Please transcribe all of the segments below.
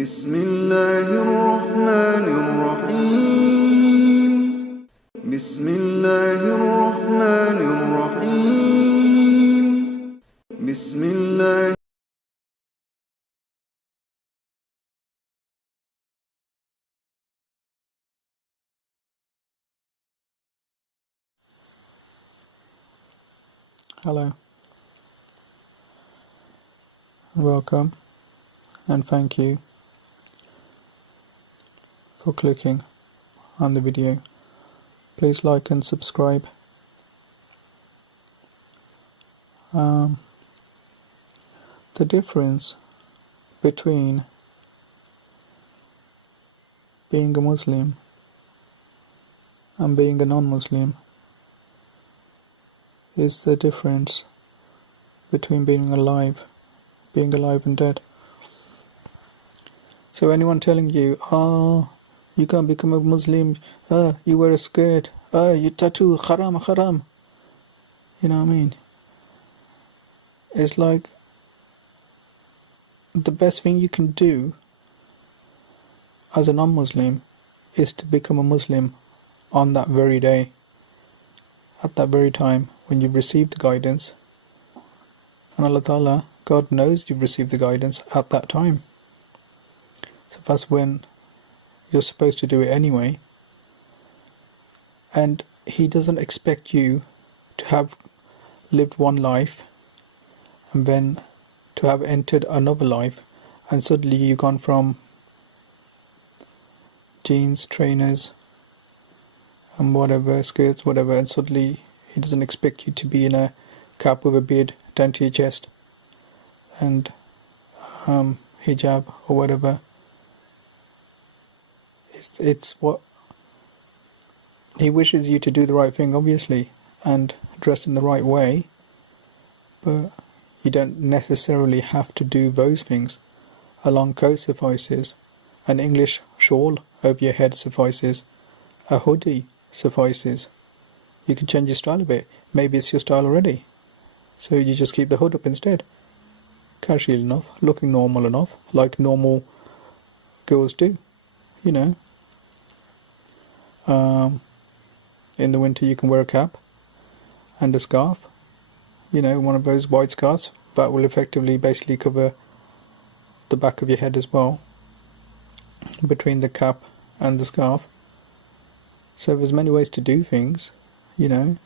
بسم الله الرحمن الرحيم بسم الله الرحمن الرحيم بسم الله. Hello, welcome, and thank you for clicking on the video. Please like and subscribe. The difference between being a Muslim and being a non-Muslim is the difference between being alive and dead. So anyone telling you, you can't become a Muslim, you wear a skirt, you tattoo, haram, you know what I mean? It's like the best thing you can do as a non-Muslim is to become a Muslim on that very day, at that very time when you've received the guidance. And Allah Ta'ala, God knows you've received the guidance at that time. So that's when you're supposed to do it anyway. And He doesn't expect you to have lived one life and then to have entered another life, and suddenly you've gone from jeans, trainers, and whatever, skirts, whatever, and suddenly He doesn't expect you to be in a cap with a beard down to your chest and hijab or whatever. It's what He wishes you to do, the right thing, obviously, and dressed in the right way, but you don't necessarily have to do those things. A long coat suffices, an English shawl over your head suffices, a hoodie suffices. You can change your style a bit. Maybe it's your style already, so you just keep the hood up instead. Casual enough, looking normal enough, like normal girls do, you know. In the winter you can wear a cap and a scarf, you know, one of those wide scarves that will effectively basically cover the back of your head as well, between the cap and the scarf. So there's many ways to do things, you know.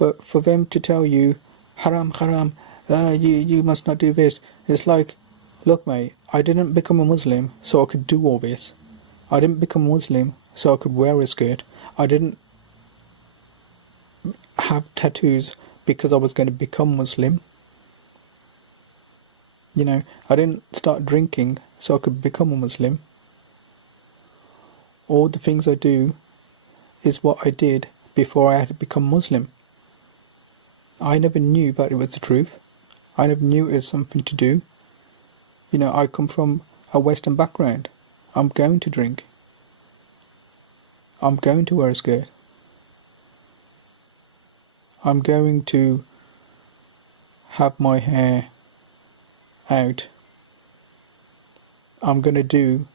But for them to tell you, haram, you must not do this, it's like, look mate, I didn't become a Muslim so I could do all this. I didn't become a Muslim so I could wear a skirt. I didn't have tattoos because I was going to become Muslim. You know, I didn't start drinking so I could become a Muslim. All the things I do is what I did before I had to become Muslim. I never knew that it was the truth. I never knew it was something to do. You know, I come from a Western background. I'm going to drink. I'm going to wear a skirt. I'm going to have my hair out. I'm going to do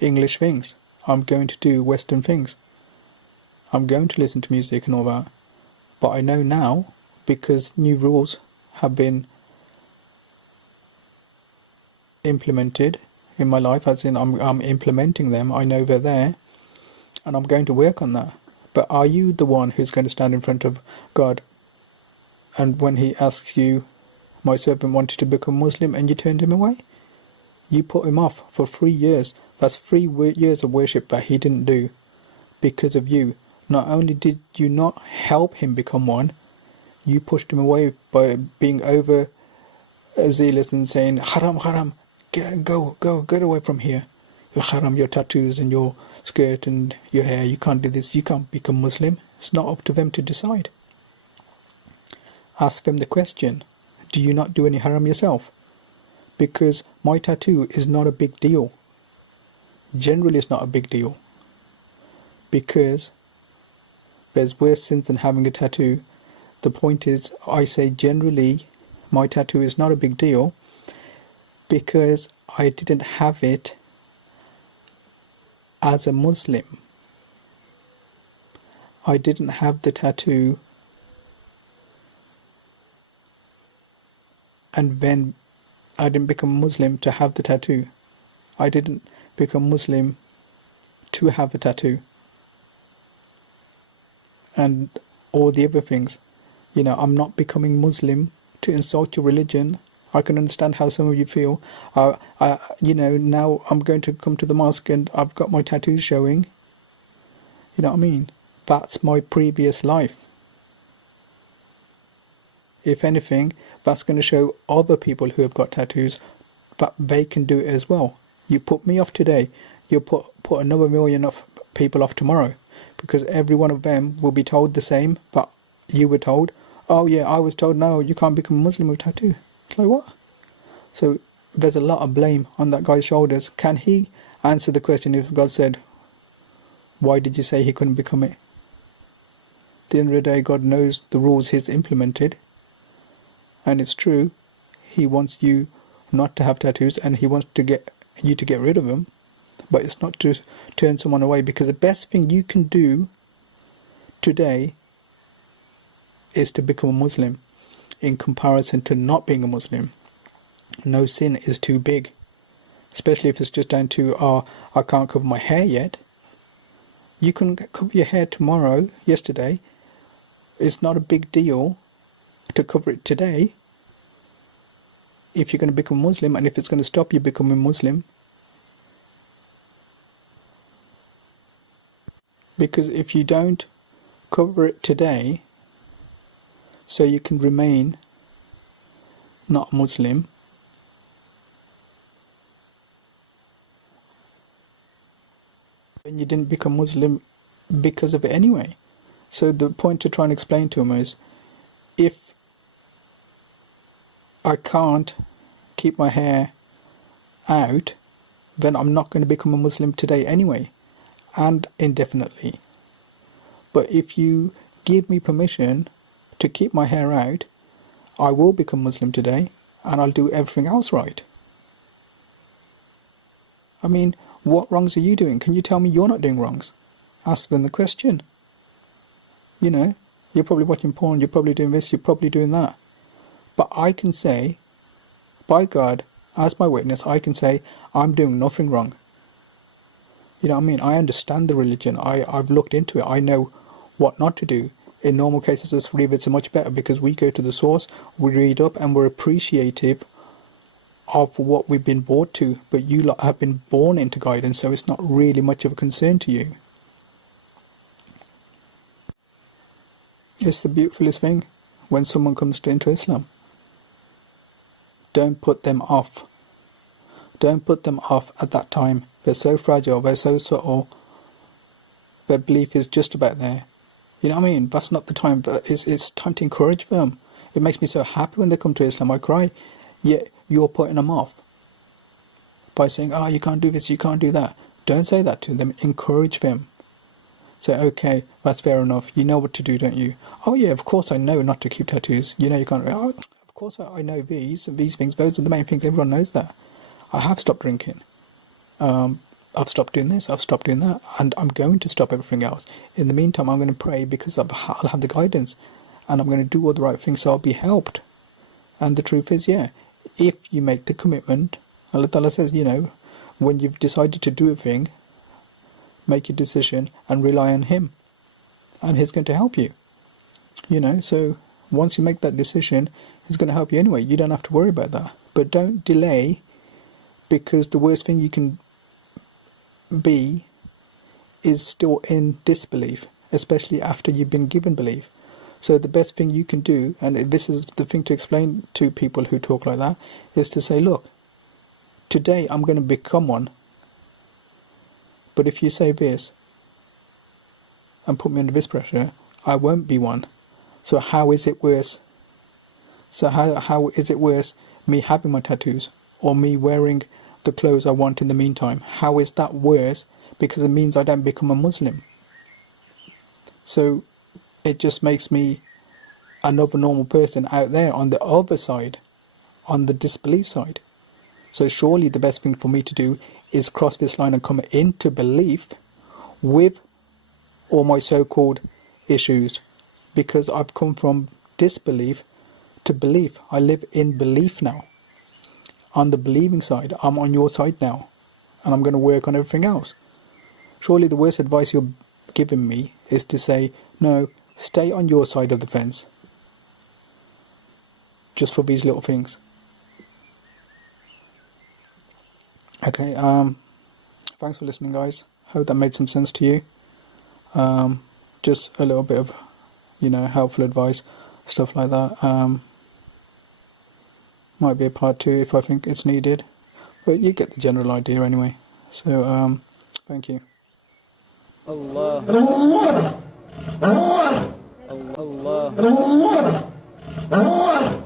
English things. I'm going to do Western things. I'm going to listen to music and all that. But I know now, because new rules have been implemented in my life, as in I'm implementing them, I know they're there, and I'm going to work on that. But are you the one who's going to stand in front of God, and when He asks you, my servant wanted to become Muslim, and you turned him away? You put him off for 3 years. That's 3 years of worship that he didn't do because of you. Not only did you not help him become one, you pushed him away by being over zealous and saying, haram, go, get away from here. Your haram, your tattoos and your skirt and your hair, you can't do this, you can't become Muslim. It's not up to them to decide. Ask them the question, do you not do any haram yourself? Because my tattoo is not a big deal. Generally it's not a big deal. Because there's worse sins than having a tattoo. The point is, I say generally my tattoo is not a big deal because I didn't have it as a Muslim. I didn't have the tattoo, and when I didn't become Muslim to have the tattoo. I didn't become Muslim to have a tattoo. And all the other things. I'm not becoming Muslim to insult your religion. I can understand how some of you feel. Now I'm going to come to the mosque and I've got my tattoos showing. You know what I mean? That's my previous life. If anything, that's going to show other people who have got tattoos that they can do it as well. You put me off today, you'll put another million of people off tomorrow, because every one of them will be told the same that you were told. Oh yeah, I was told, no, you can't become a Muslim with a tattoo. It's like, what? So there's a lot of blame on that guy's shoulders. Can he answer the question if God said, why did you say he couldn't become it? At the end of the day, God knows the rules he's implemented. And it's true, he wants you not to have tattoos and he wants you to get rid of them. But it's not to turn someone away, because the best thing you can do today is to become a Muslim in comparison to not being a Muslim. No sin is too big, especially if it's just down to, I can't cover my hair yet. You can cover your hair tomorrow, yesterday. It's not a big deal to cover it today if you're going to become Muslim, and if it's going to stop you becoming Muslim. Because if you don't cover it today so you can remain not Muslim, then you didn't become Muslim because of it anyway. So the point to try and explain to him is, if I can't keep my hair out, then I'm not going to become a Muslim today anyway, and indefinitely. But if you give me permission to keep my hair out, I will become Muslim today, and I'll do everything else right. I mean, what wrongs are you doing? Can you tell me you're not doing wrongs? Ask them the question. You're probably watching porn, you're probably doing this, you're probably doing that. But I can say, by God, as my witness, I can say, I'm doing nothing wrong. You know what I mean? I understand the religion. I've looked into it. I know what not to do. In normal cases, as Revids are much better, because we go to the source, we read up, and we're appreciative of what we've been brought to. But you lot have been born into guidance, so it's not really much of a concern to you. It's the beautifulest thing when someone comes into Islam. Don't put them off. Don't put them off at that time. They're so fragile, they're so subtle. Their belief is just about there. You know what I mean? That's not the time. But it's time to encourage them. It makes me so happy when they come to Islam. I cry. Yet you're putting them off by saying, you can't do this, you can't do that. Don't say that to them. Encourage them. Say, okay, that's fair enough. You know what to do, don't you? Oh yeah, of course I know not to keep tattoos. You can't. Oh, of course I know these things. Those are the main things. Everyone knows that. I have stopped drinking. I've stopped doing this. I've stopped doing that. And I'm going to stop everything else. In the meantime, I'm going to pray, because I'll have the guidance. And I'm going to do all the right things, so I'll be helped. And the truth is, if you make the commitment, Allah Ta'ala says, when you've decided to do a thing, make your decision and rely on Him. And He's going to help you. So once you make that decision, He's going to help you anyway. You don't have to worry about that. But don't delay, because the worst thing you can be is still in disbelief, especially after you've been given belief. So the best thing you can do, and this is the thing to explain to people who talk like that, is to say, look, today I'm going to become one. But if you say this and put me under this pressure, I won't be one. So how is it worse? So how is it worse, me having my tattoos or me wearing the clothes I want in the meantime? How is that worse? Because it means I don't become a Muslim. So it just makes me another normal person out there on the other side, on the disbelief side. So surely the best thing for me to do is cross this line and come into belief with all my so-called issues, because I've come from disbelief to belief. I live in belief now. On the believing side, I'm on your side now, and I'm going to work on everything else. Surely the worst advice you're giving me is to say, no, stay on your side of the fence, just for these little things. Okay, thanks for listening, guys. Hope that made some sense to you. Just a little bit of, helpful advice, stuff like that. Might be a part 2 if I think it's needed, but you get the general idea anyway. So, thank you. Allah. Allah.